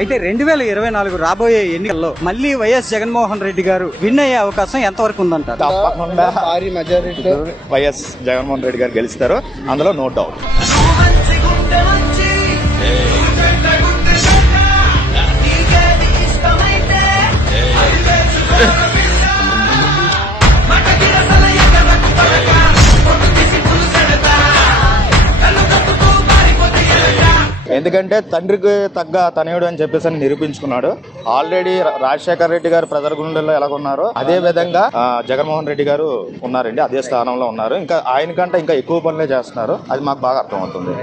అయితే 2024 రాబోయే ఎన్నికల్లో మళ్ళీ వైఎస్ జగన్మోహన్ రెడ్డి గారు విన్ అయ్యే అవకాశం ఎంతవరకు ఉందంటారు? తప్పకుండా భారీ మెజారిటీ వైఎస్ జగన్మోహన్ రెడ్డి గారు గెలుస్తారు, అందులో నో డౌట్. ఎందుకంటే తండ్రికి తగ్గ తనయుడు అని చెప్పేసి నిరూపించుకున్నాడు. ఆల్రెడీ రాజశేఖర రెడ్డి గారు ప్రజల గుండెల్లో ఎలాగున్నారో అదే విధంగా జగన్మోహన్ రెడ్డి గారు ఉన్నారండి, అదే స్థానంలో ఉన్నారు. ఇంకా ఆయన కంటే ఇంకా ఎక్కువ పనులే చేస్తున్నారు, అది మాకు బాగా అర్థమవుతుంది.